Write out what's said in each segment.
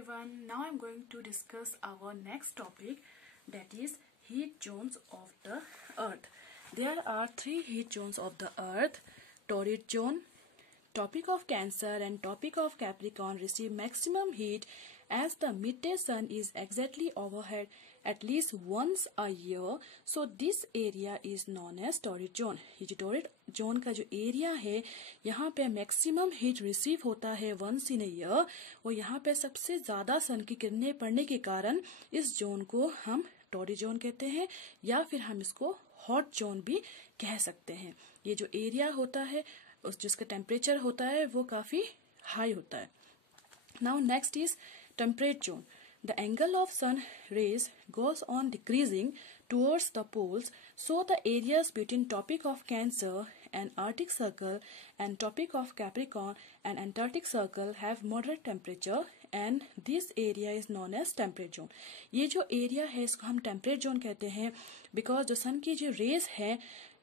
everyone. Now I'm going to discuss our next topic, that is heat zones of the earth. There are three heat zones of the earth: torrid zone, Tropic of Cancer and Tropic of Capricorn receive maximum heat as the midday sun is exactly overhead at least once a year. So this area is known as torrid zone. ये जो torrid zone का जो area है, यहाँ पे maximum heat receive होता है once in year, और यहाँ पे सबसे ज्यादा सन की किरणें पड़ने के कारण इस जोन को हम टॉरिड जोन कहते हैं, या फिर हम इसको हॉट जोन भी कह सकते हैं. ये जो एरिया होता है जिसका टेम्परेचर होता है वो काफी हाई होता है. Now next is temperate zone. The angle of sun rays goes on decreasing towards the poles, so the areas between Tropic of Cancer and Arctic Circle and Tropic of Capricorn and Antarctic Circle have moderate temperature, and this area is known as temperate zone. ये जो area है इसको हम temperate zone कहते हैं because जो सन की जो रेज है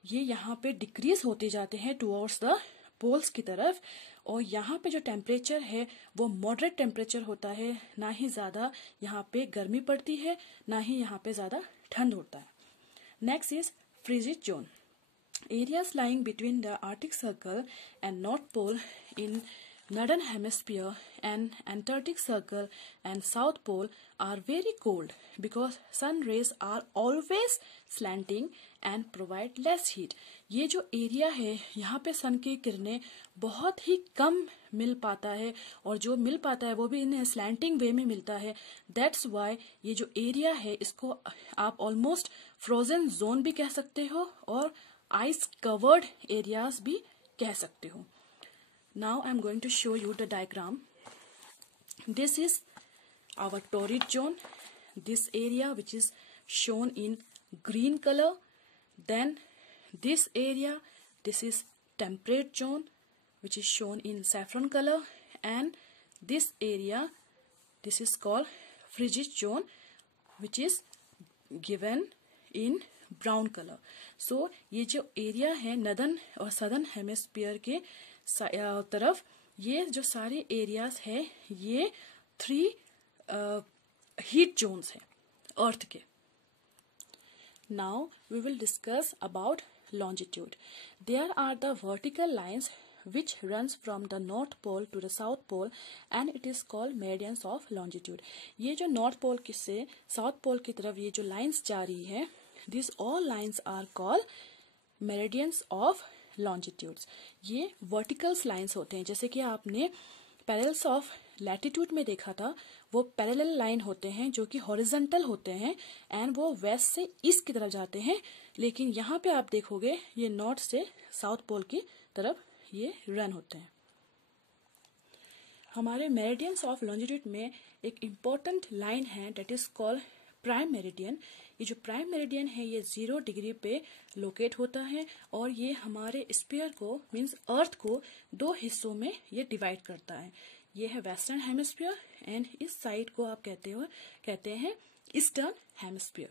ये यहाँ पे डिक्रीज होते जाते हैं टुवर्ड्स द पोल्स की तरफ, और यहाँ पे जो टेम्परेचर है वो मॉडरेट टेम्परेचर होता है. ना ही ज़्यादा यहाँ पे गर्मी पड़ती है, ना ही यहाँ पे ज़्यादा ठंड होता है. Next is frigid zone. Areas lying between the Arctic circle and north pole in Northern Hemisphere and Antarctic Circle and South Pole are very cold because sun rays are always slanting and provide less heat. ये जो area है यहाँ पे सन की किरणें बहुत ही कम मिल पाता है, और जो मिल पाता है वो भी इन स्लैंटिंग वे में मिलता है. दैट्स वाई ये जो एरिया है इसको आप ऑलमोस्ट फ्रोजन जोन भी कह सकते हो और आइस कवर्ड एरियाज भी कह सकते हो. Now I'm going to show you the diagram. This is our torrid zone. This area which is shown in green color. Then this area, this is temperate zone which is shown in saffron color. And this area, this is called frigid zone which is given in brown color. So ये जो area है northern और southern hemisphere के तरफ, ये जो सारे areas है ये थ्री हीट जोन्स हैं अर्थ के. Now we will discuss about longitude. There are the vertical lines which runs from the north pole to the south pole and it is called meridians of longitude. ये जो north pole से south pole की तरफ ये जो lines जा रही है, these all lines are called meridians of longitudes. ये verticals lines होते हैं. जैसे कि आपने parallels of latitude में देखा था, वो parallel line होते हैं जो कि horizontal होते हैं and वो west से east की तरफ जाते हैं. लेकिन यहाँ पे आप देखोगे ये north से south pole की तरफ ये रन होते हैं. हमारे मेरिडियंस ऑफ लॉन्जिट्यूड में एक इम्पोर्टेंट लाइन है that is called prime meridian. ये जो प्राइम मेरिडियन है ये 0 डिग्री पे लोकेट होता है और ये हमारे स्फीयर को मींस अर्थ को दो हिस्सों में ये डिवाइड करता है. ये है वेस्टर्न हेमिस्फीयर एंड इस साइड को आप कहते हैं eastern hemisphere.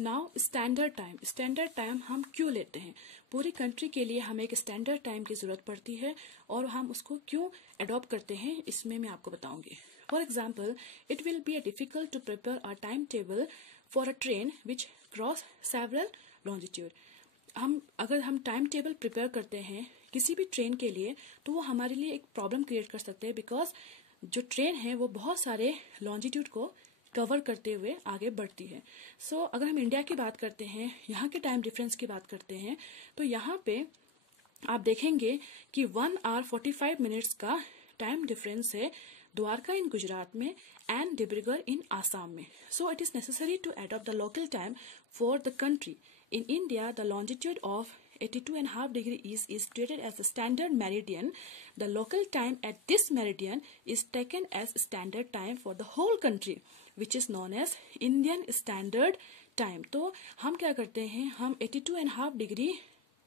Now standard time. Standard time हम क्यों लेते हैं? पूरी कंट्री के लिए हमें एक स्टैंडर्ड टाइम की जरूरत पड़ती है और हम उसको क्यों अडॉप्ट करते हैं इसमें मैं आपको बताऊंगी. For example, it will be difficult to prepare a time table for a train which cross several longitude. अगर हम टाइम टेबल प्रिपेयर करते हैं किसी भी ट्रेन के लिए तो वो हमारे लिए एक प्रॉब्लम क्रिएट कर सकते हैं बिकॉज जो ट्रेन है वो बहुत सारे लॉन्जिट्यूड को कवर करते हुए आगे बढ़ती है. सो अगर हम इंडिया की बात करते हैं, यहाँ के टाइम डिफरेंस की बात करते हैं, तो यहाँ पे आप देखेंगे कि 1 hour 45 minutes का टाइम डिफरेंस है द्वारका इन गुजरात में एंड डिब्रूगढ़ इन आसाम में. So it is necessary to adopt the local time for the country. In India, the longitude of 82.5 degree east is treated as a standard meridian. The local time at this meridian is taken as standard time for the whole country, which is known as Indian Standard Time. तो हम क्या करते हैं, हम 82.5 degree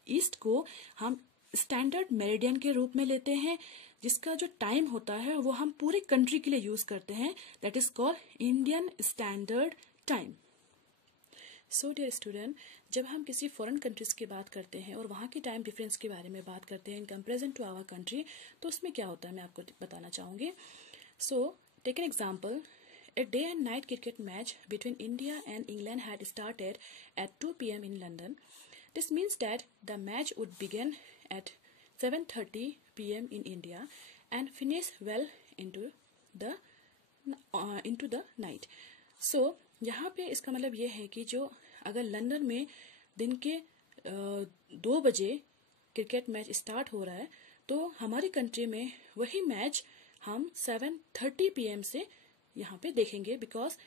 east को हम standard meridian के रूप में लेते हैं, जिसका जो टाइम होता है वो हम पूरी कंट्री के लिए यूज करते हैं. That is called Indian standard time. So dear student, जब हम किसी फॉरेन कंट्रीज की बात करते हैं और वहाँ के टाइम डिफरेंस के बारे में बात करते हैं in comparison to our country, तो उसमें क्या होता है मैं आपको बताना चाहूँगी. सो take an example. A day and night cricket match between India and England had started at 2 p.m. in London. This means that the match would begin at 7:30 p.m. in India and finish well into the night. So यहाँ पे इसका मतलब ये है कि जो अगर London में दिन के 2 बजे क्रिकेट मैच स्टार्ट हो रहा है तो हमारी कंट्री में वही मैच हम 7:30 p.m. से यहाँ पे देखेंगे, बिकॉज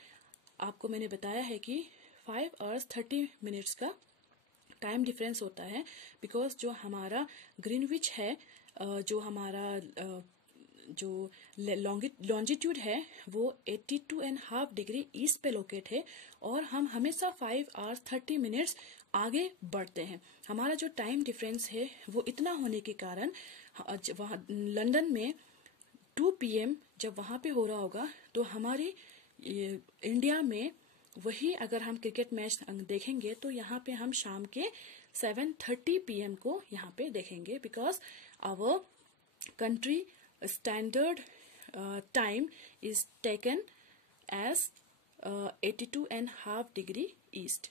आपको मैंने बताया है कि 5 hours 30 minutes का टाइम डिफरेंस होता है, बिकॉज जो हमारा ग्रीनविच है, जो हमारा जो लॉन्जिट्यूड है वो 82.5 डिग्री ईस्ट पे लोकेट है और हम हमेशा 5 hours 30 minutes आगे बढ़ते हैं. हमारा जो टाइम डिफरेंस है वो इतना होने के कारण वहाँ लंदन में 2 p.m. जब वहाँ पे हो रहा होगा तो हमारी इंडिया में वही अगर हम क्रिकेट मैच देखेंगे तो यहाँ पे हम शाम के 7:30 p.m. को यहाँ पे देखेंगे, because our country standard time is taken as 82.5 degree east.